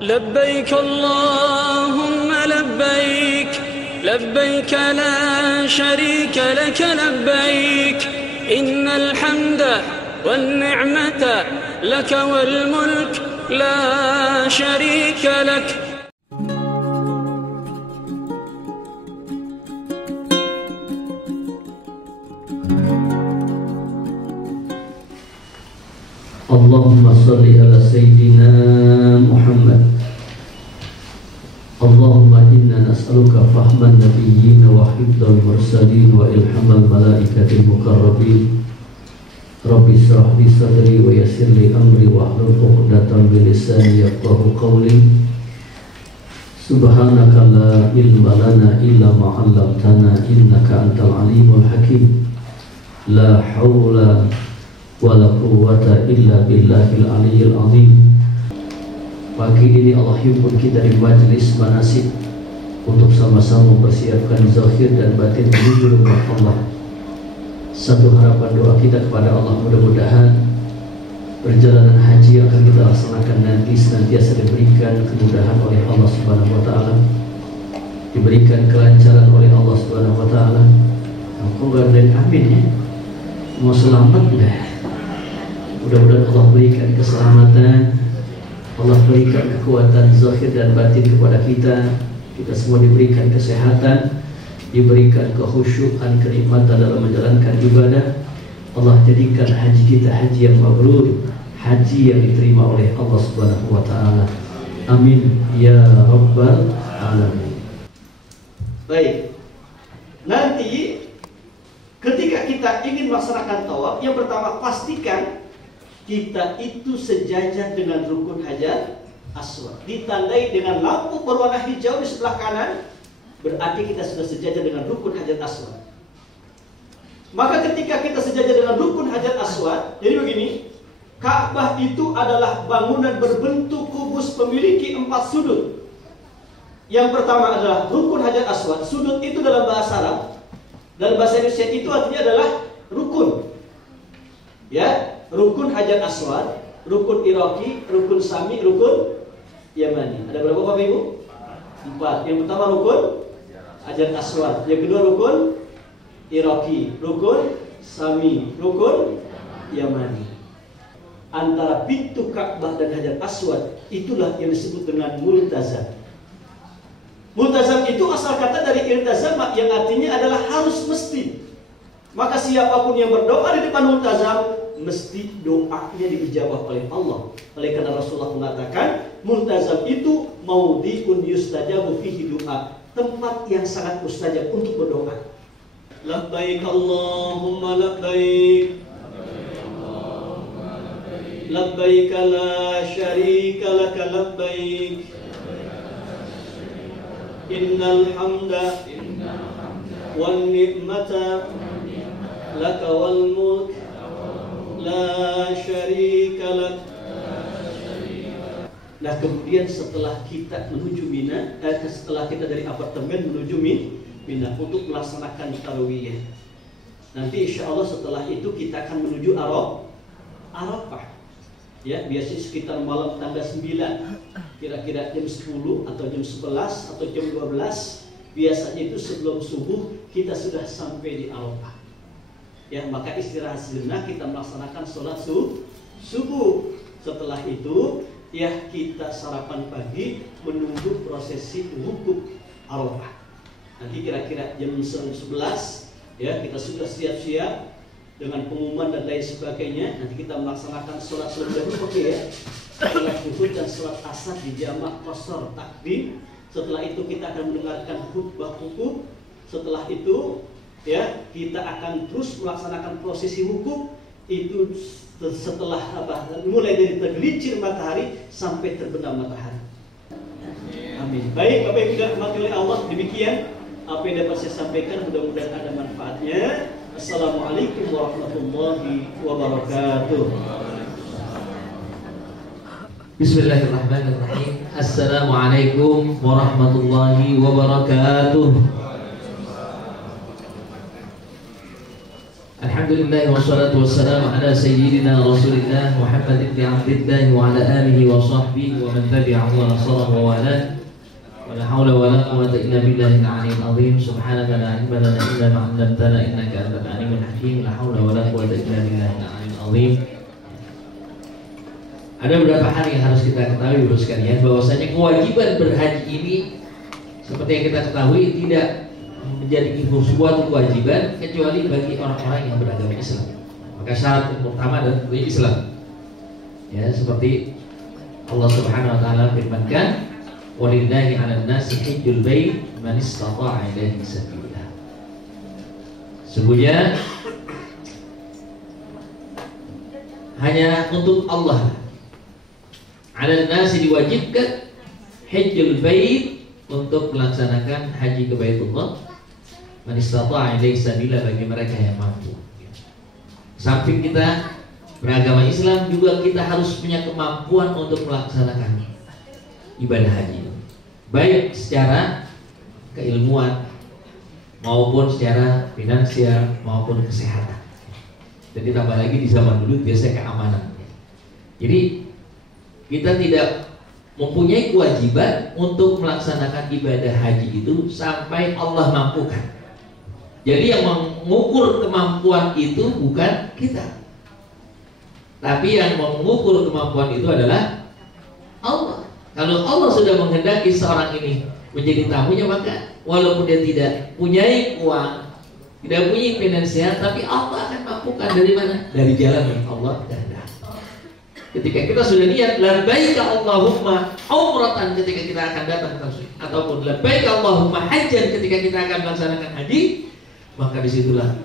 لبيك اللهم لبيك لبيك لا شريك لك لبيك إن الحمد والنعمة لك والملك لا شريك لك. Allahumma salli ala Sayyidina Muhammad. Allahumma inna nas'aluka fahman nabiyyin wa hifdzal mursalin wa ilhamal malaikatil muqarrabin. Rabbi shrah li sadri wa yassir li amri wa hlul 'uqdatam min lisani yafqahu qawli. Subhanaka la ilma lana illa ma 'allamtana innaka antal alimul hakim. La haula wala quwwata illa billahil aliyyil azim. Pagi ini Allah himpun kita di majelis manasik untuk sama-sama mempersiapkan zahir dan batin menuju rumah Allah. Satu harapan doa kita kepada Allah, mudah-mudahan perjalanan haji yang akan kita laksanakan nanti senantiasa diberikan kemudahan oleh Allah Subhanahu wa taala, diberikan kelancaran oleh Allah Subhanahu wa taala. Aku gandeng amin ya. Mau selamat enggak? Mudah-mudahan Allah berikan keselamatan, Allah berikan kekuatan zahir dan batin kepada kita. Kita semua diberikan kesehatan, diberikan kekhusyuan, kenikmatan dalam menjalankan ibadah. Allah jadikan haji kita haji yang mabrur, haji yang diterima oleh Allah Subhanahu wa taala. Amin ya rabbal alamin. Baik. Nanti ketika kita ingin melaksanakan tawaf, yang pertama pastikan kita itu sejajar dengan rukun hajar aswad, ditandai dengan lampu berwarna hijau di sebelah kanan, berarti kita sudah sejajar dengan rukun hajar aswad. Maka ketika kita sejajar dengan rukun hajar aswad, jadi begini, Ka'bah itu adalah bangunan berbentuk kubus memiliki 4 sudut. Yang pertama adalah rukun hajar aswad. Sudut itu dalam bahasa Arab, dalam bahasa Indonesia itu artinya adalah rukun. Ya, rukun hajar aswad, rukun iraqi, rukun sami, rukun yamani. Ada berapa Bapak Ibu? 4. Yang pertama rukun hajar aswad, yang kedua rukun iraqi, rukun sami, rukun yamani. Antara pintu Ka'bah dan hajar aswad itulah yang disebut dengan multazam. Multazam itu asal kata dari iltazama, yang artinya adalah harus, mesti. Maka siapapun yang berdoa di depan multazam, mesti doanya dijawab oleh Allah. Oleh karena Rasulullah mengatakan, multazam itu maudhi'un yustajabu fihi doa, tempat yang sangat mustajab untuk berdoa. Labbaik Allahumma labbaik, labbaik la syarika laka labbaik, innal hamda wan ni'mata laka wal mulk la syarika lak. Nah, kemudian setelah kita menuju Mina, setelah kita dari apartemen menuju Mina untuk melaksanakan tarawih, nanti insya Allah setelah itu kita akan menuju Arafah. Ya, biasanya sekitar malam tanggal 9, kira-kira jam 10 atau jam 11 atau jam 12. Biasanya itu sebelum subuh kita sudah sampai di Arafah. Ya, maka istirahat sejenak, kita melaksanakan sholat subuh. Setelah itu, ya, kita sarapan pagi menunggu prosesi wukuf Arafah. Nanti kira-kira jam 11, ya, kita sudah siap-siap dengan pengumuman dan lain sebagainya. Nanti kita melaksanakan sholat dahulu, oke ya, sholat zuhur dan sholat asar di jamak qasar takdim. Setelah itu kita akan mendengarkan khutbah wukuf. Setelah itu, ya, kita akan terus melaksanakan prosesi wukuf itu setelah mulai dari tergelincir matahari sampai terbenam matahari. Amin. Baik, Bapak Ibu dirahmati oleh Allah, demikian apa yang dapat saya sampaikan, mudah-mudahan ada manfaatnya. Assalamualaikum warahmatullahi wabarakatuh. Bismillahirrahmanirrahim. Assalamualaikum warahmatullahi wabarakatuh. Alhamdulillah wassalatu wassalamu ala sayyidina Rasulillah Muhammad ibn Abdillah wa ala alihi wa sahbihi wa man tabi'ahu wa nasara wa wala. Wa la hawla wa la quwwata illa billahil aliyyil azim. Subhanaka la ilma lana illa ma 'allamtana innaka antal alimul hakim. La hawla wa la quwwata illa billahil aliyyil azim. Ada beberapa hal yang harus kita ketahui Bapak sekalian, bahwasanya kewajiban berhaji ini seperti yang kita ketahui tidak menjadi sebuah kewajiban kecuali bagi orang-orang yang beragama Islam. Maka syarat yang pertama adalah Islam. Ya, seperti Allah Subhanahu wa taala firmankan, "Walillahi 'alan nasi hajjul bait man istata'a ilaihi sabila." Sesungguhnya hanya untuk Allah 'alan nasi diwajibkan hajjul bait, untuk melaksanakan haji ke Baitullah, man istata'a ilaihi sabila, bagi mereka yang mampu. Samping kita beragama Islam, juga kita harus punya kemampuan untuk melaksanakan ibadah haji, baik secara keilmuan maupun secara finansial maupun kesehatan. Jadi tambah lagi di zaman dulu biasanya keamanan. Jadi kita tidak mempunyai kewajiban untuk melaksanakan ibadah haji itu sampai Allah mampukan. Jadi yang mengukur kemampuan itu bukan kita, tapi yang mengukur kemampuan itu adalah Allah. Kalau Allah sudah menghendaki seorang ini menjadi tamunya, maka walaupun dia tidak punya uang, tidak punya finansial, tapi Allah akan mampukan. Dari mana? Dari jalan yang Allah kehendaki. Ketika kita sudah niat labbaika Allahumma umratan ketika kita akan datang ke tanah, ataupun labbaika Allahumma hajjan ketika kita akan melaksanakan haji, maka disitulah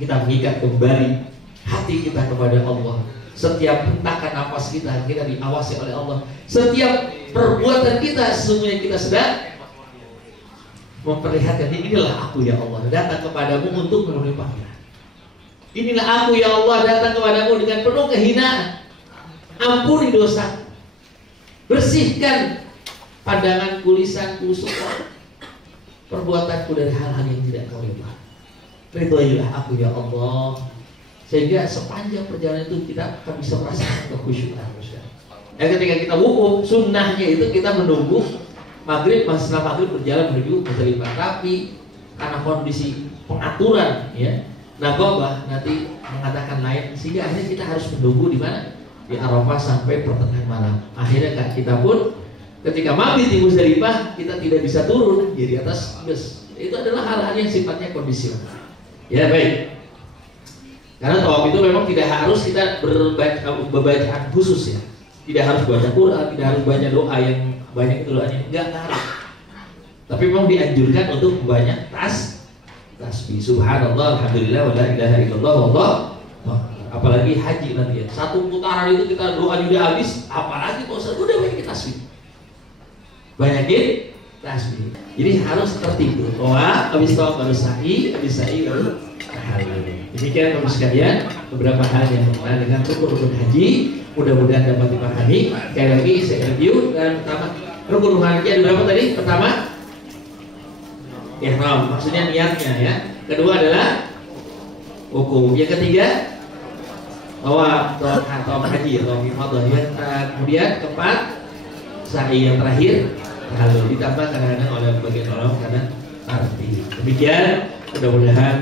kita mengikat kembali hati kita kepada Allah. Setiap hentakan nafas kita diawasi oleh Allah. Setiap perbuatan kita sesungguhnya kita sedang memperlihatkan, inilah aku ya Allah datang kepadamu untuk memenuhi panggilan. Inilah aku ya Allah datang kepadamu dengan penuh kehinaan. Ampuni dosa, bersihkan pandanganku, lisanku, semua perbuatanku dari hal-hal yang tidak kau ridha. Ridhoilah aku ya Allah, sehingga sepanjang perjalanan itu kita akan bisa merasakan kekhusyukan. Ketika kita wukuf, sunnahnya itu kita menunggu maghrib, setelah maghrib berjalan menuju Muzdalifah. Tapi karena kondisi pengaturan ya Nagobah nanti mengatakan lain, sehingga akhirnya kita harus menunggu di mana? Di Arafah sampai pertengahan malam. Akhirnya kita pun ketika mabit di Muzdalifah kita tidak bisa turun di atas bus. Itu adalah hal-hal yang sifatnya kondisional. Ya baik. Karena tawaf itu memang tidak harus kita berbacaan khusus ya. Tidak harus baca Quran, tidak harus baca doa yang banyak itu doanya, enggak harus. Tapi memang dianjurkan untuk banyak tasbih. Subhanallah, alhamdulillah, wala ilaha illallah, wallah. Apalagi haji nanti ya, satu putaran itu kita doa juga habis, apalagi kalau udah banyak tasbih, banyakin tasbih. Jadi harus tertib dulu. Doa, habis doa baru sa'i, habis sa'i baru halal. Demikian Bapak sekalian beberapa hal yang berkenaan dengan rukun-rukun haji. Mudah-mudahan dapat dipahami. Sekali lagi saya review. Dan pertama, rukun haji ada berapa tadi? Pertama, ihram, maksudnya niatnya ya. Kedua adalah wukuf. Yang ketiga, tawaf haji atau ifadah ya. Kemudian keempat, sa'i. Yang terakhir lalu ditambah kadang-kadang oleh bagian orang karena arti. Demikian mudah-mudahan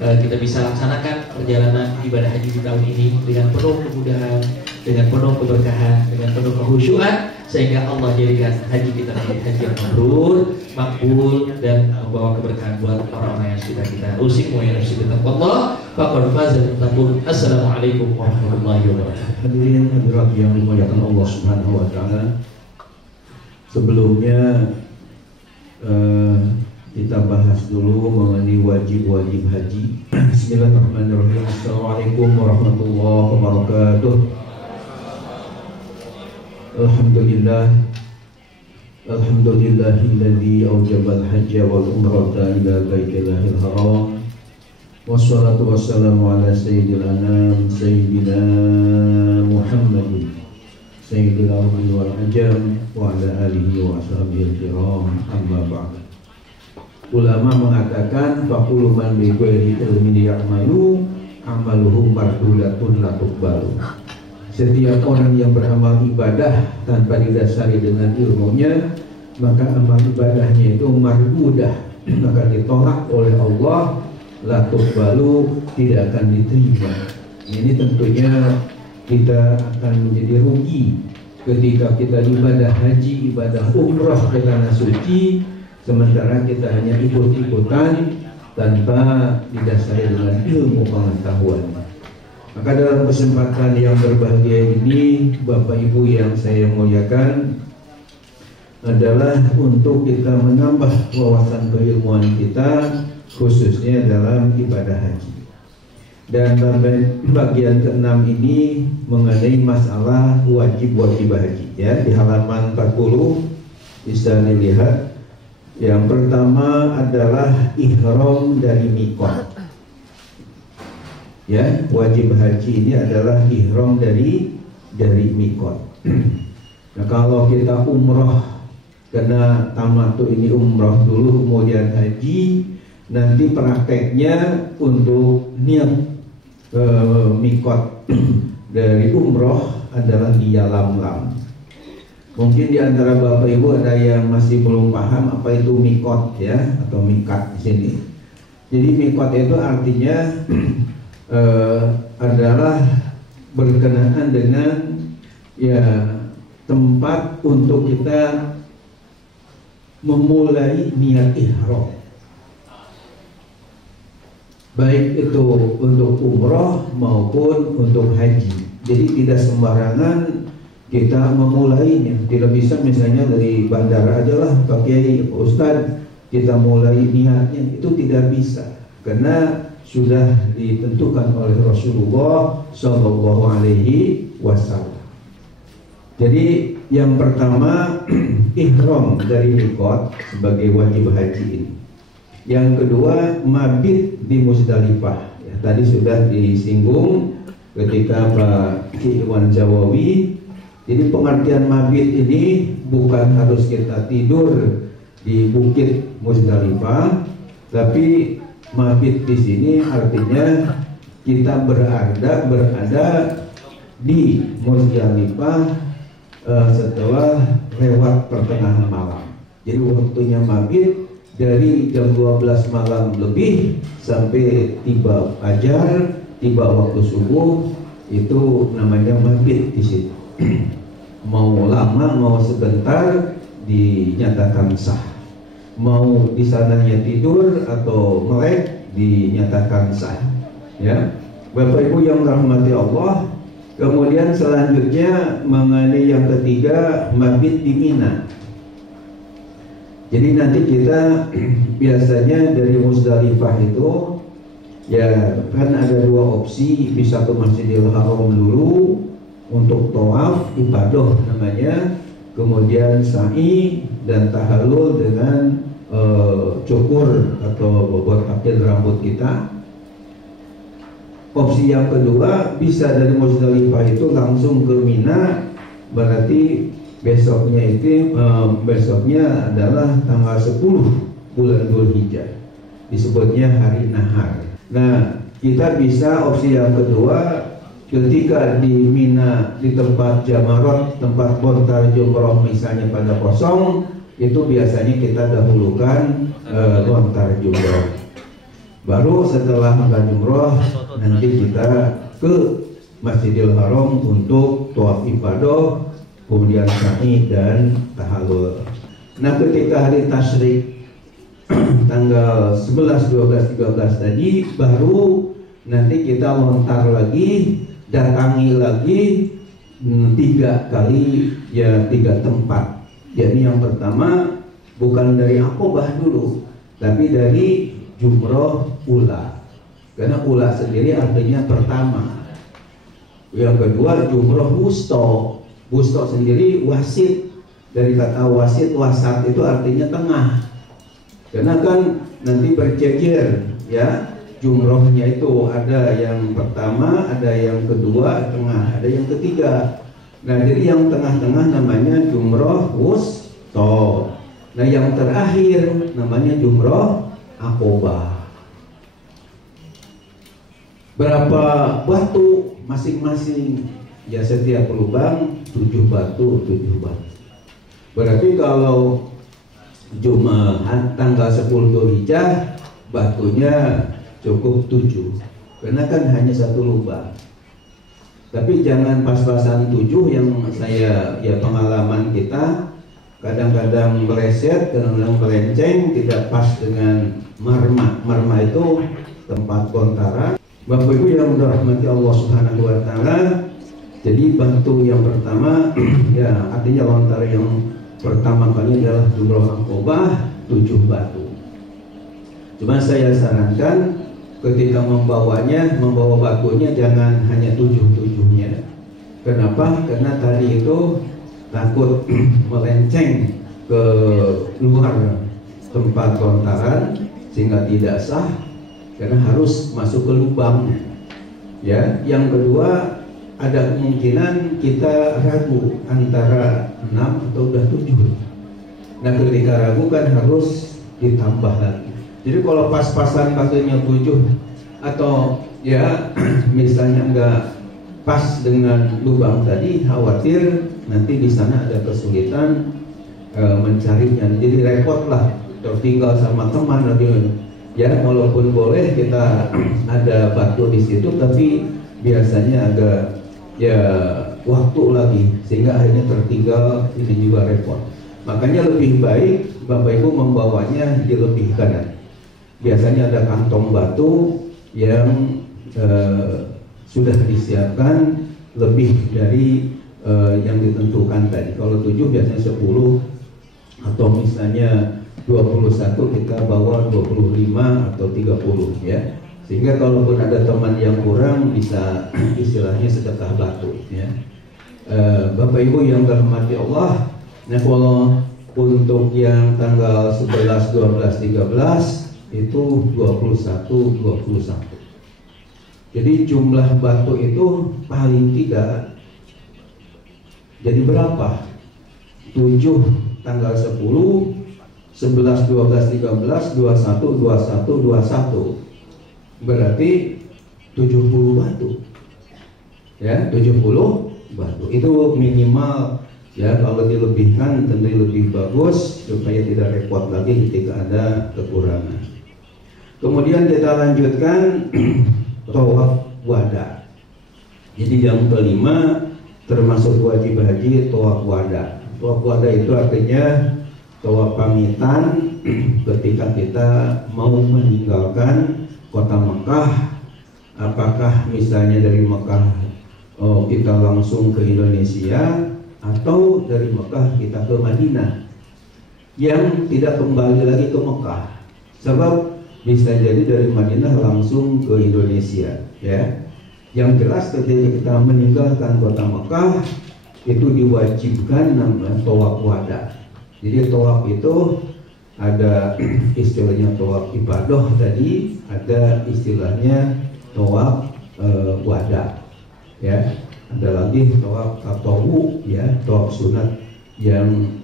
kita bisa laksanakan perjalanan ibadah haji di tahun ini dengan penuh kemudahan, dengan penuh keberkahan, dengan penuh kekhusyuan, sehingga Allah jadikan haji kita menjadi haji yang mabrur, makbul, dan membawa keberkahan buat orang-orang yang sudah kita usik wa nafsi bitaqwallah. Faqad faza muttaqun. Assalamualaikum warahmatullahi wabarakatuh. Hadirin hadirat yang dimuliakan Allah Subhanahu wa taala. Sebelumnya kita bahas dulu mengenai wajib-wajib haji. Bismillahirrahmanirrahim. Assalamualaikum warahmatullahi wabarakatuh. Alhamdulillahilladzi awjabal hajja wal umrata ila baitillahil haram. Wassalatu wassalamu ala sayyidil anam sayyidina Muhammadin sayyidil awwalin wal ajam wa ala alihi wa ashabihi kiram. Amma ba'd. Ulama mengatakan faqulu man bi ghairi ilmin ya'malu amaluhu mardudatun la tuqbalu. Setiap orang yang beramal ibadah tanpa didasari dengan ilmunya, maka amal ibadahnya itu mardudah, maka ditolak oleh Allah, la tuqbalu, tidak akan diterima. Ini tentunya kita akan menjadi rugi ketika kita ibadah haji, ibadah umrah ke tanah suci, sementara kita hanya ikut-ikutan tanpa didasari dengan ilmu pengetahuan. Maka dalam kesempatan yang berbahagia ini, Bapak Ibu yang saya muliakan, adalah untuk kita menambah wawasan keilmuan kita, khususnya dalam ibadah haji. Dan bagian ke-6 ini mengenai masalah wajib-wajib haji, ya, di halaman 40 bisa dilihat. Yang pertama adalah ihram dari miqat. Ya, wajib haji ini adalah ihram dari miqat. Nah, kalau kita umroh, karena tamattu ini umroh dulu kemudian haji, nanti prakteknya untuk niat miqat dari umroh adalah di Yalamlam. Mungkin di antara Bapak Ibu ada yang masih belum paham apa itu miqat, ya, atau miqat di sini. Jadi miqat itu artinya adalah berkenaan dengan, ya, tempat untuk kita memulai niat ihram, baik itu untuk umroh maupun untuk haji. Jadi tidak sembarangan kita memulainya. Tidak bisa misalnya dari bandara aja lah, Pak Kiai, Pak Ustadz, kita mulai niatnya, itu tidak bisa, karena sudah ditentukan oleh Rasulullah Shallallahu Alaihi Wasallam. Jadi yang pertama ihram dari miqat sebagai wajib haji ini. Yang kedua mabit di Muzdalifah. Ya, tadi sudah disinggung ketika Pak Iwan Jawawi. Jadi pengertian mabit ini bukan harus kita tidur di bukit Muzdalifah, tapi mabit di sini artinya kita berada di Muzdalifah setelah lewat pertengahan malam. Jadi waktunya mabit dari jam 12 malam lebih sampai tiba fajar, tiba waktu subuh, itu namanya mabit di situ. Mau lama mau sebentar dinyatakan sah. Mau di sananya tidur atau melek dinyatakan sah. Ya, Bapak Ibu yang rahmati Allah. Kemudian selanjutnya mengenai yang ketiga mabit di Mina. Jadi nanti kita biasanya dari Muzdalifah itu, ya, kan ada dua opsi, bisa ke Masjidil Haram dulu untuk tawaf ibadah namanya, kemudian sa'i dan tahallul dengan cukur atau bobot akil rambut kita. Opsi yang kedua bisa dari Muzdalifah itu langsung ke Mina, berarti besoknya adalah tanggal 10 bulan Dzulhijjah, disebutnya hari nahar. Nah, kita bisa opsi yang kedua ketika di Mina, di tempat Jamarot, tempat lontar jumroh misalnya pada kosong, itu biasanya kita dahulukan lontar jumroh. Baru setelah jumroh nanti kita ke Masjidil Haram untuk tawaf ibadah, kemudian sa'i dan tahallul. Nah, ketika hari tasyrik tanggal 11, 12, 13 tadi, baru nanti kita lontar lagi, datangi lagi 3 kali, ya, 3 tempat. Jadi yang pertama bukan dari Aqobah dulu, tapi dari jumroh ula, karena ula sendiri artinya pertama. Yang kedua jumroh wusto. Wusto sendiri wasit, dari kata wasit, wasat itu artinya tengah, karena kan nanti berjejer, ya, jumrohnya itu ada yang pertama, ada yang kedua, tengah, ada yang ketiga. Nah, jadi yang tengah-tengah namanya jumroh wusto. Nah, yang terakhir namanya jumroh Aqobah. Berapa batu masing-masing? Ya setiap lubang 7 batu, 7 batu. Berarti kalau Jumat tanggal 10 Dzulhijjah batunya cukup 7, karena kan hanya 1 lubang. Tapi jangan pas-pasan 7 yang saya ya pengalaman kita kadang-kadang meleset, kadang-kadang melenceng, tidak pas dengan marma. Marma itu tempat kontaran. Bapak Ibu yang dirahmati Allah Subhanahu wa taala, jadi batu yang pertama ya artinya lontar yang pertama kali adalah jumroh Aqobah 7 batu. Cuma saya sarankan ketika membawa batunya jangan hanya 7-7-nya. Kenapa? Karena tadi itu takut melenceng ke luar tempat lontaran sehingga tidak sah, karena harus masuk ke lubang. Ya, yang kedua ada kemungkinan kita ragu antara 6 atau udah 7. Nah, ketika ragu kan harus ditambah lagi. Jadi kalau pas-pasan batunya 7 atau ya misalnya enggak pas dengan lubang tadi, khawatir nanti di sana ada kesulitan mencarinya. Jadi repot lah, tertinggal sama teman lagi. Ya, walaupun boleh kita ada batu di situ, tapi biasanya agak ya waktu lagi sehingga akhirnya tertinggal, ini juga repot. Makanya lebih baik Bapak Ibu membawanya di lebih kanan. Biasanya ada kantong batu yang sudah disiapkan lebih dari yang ditentukan tadi. Kalau 7 biasanya 10, atau misalnya 21 kita bawa 25 atau 30 ya. Sehingga kalaupun ada teman yang kurang bisa istilahnya sedekah batu ya. Bapak Ibu yang dirahmati Allah, nah kalau untuk yang tanggal 11, 12, 13 itu 21. Jadi jumlah batu itu paling tidak jadi berapa? 7 tanggal 10, 11, 12, 13, 21, 21. Berarti 70 batu. Ya, 70 batu. Itu minimal ya, kalau dilebihkan tentu lebih bagus supaya tidak repot lagi ketika ada kekurangan. Kemudian kita lanjutkan tawaf wada. Jadi yang kelima termasuk wajib haji tawaf wada. Tawaf wada itu artinya tawaf pamitan ketika kita mau meninggalkan kota Mekah. Apakah misalnya dari Mekah kita langsung ke Indonesia, atau dari Mekah kita ke Madinah, yang tidak kembali lagi ke Mekah. Sebab bisa jadi dari Madinah langsung ke Indonesia ya. Yang jelas ketika kita meninggalkan kota Mekah itu diwajibkan namanya tawaf wada. Jadi tawaf itu ada istilahnya tawaf ibadah tadi, ada istilahnya tawaf wada ya. Ada lagi tawaf tatawu ya, tawaf sunat yang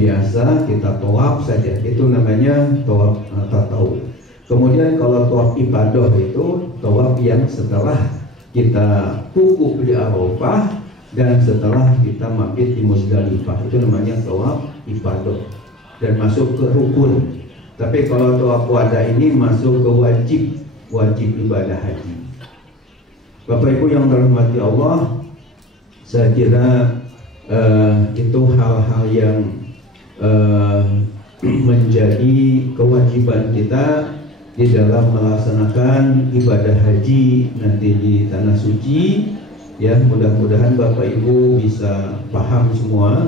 biasa kita tawaf saja, itu namanya tawaf tatawu. Kemudian kalau tawaf ibadah itu tawaf yang setelah kita wukuf di Arafah dan setelah kita mabit di Muzdalifah, itu namanya tawaf ibadah dan masuk ke rukun. Tapi kalau tawaf wada ini masuk ke wajib ibadah haji. Bapak Ibu yang dirahmati Allah, saya kira itu hal-hal yang menjadi kewajiban kita di dalam melaksanakan ibadah haji nanti di tanah suci ya. Mudah-mudahan Bapak Ibu bisa paham semua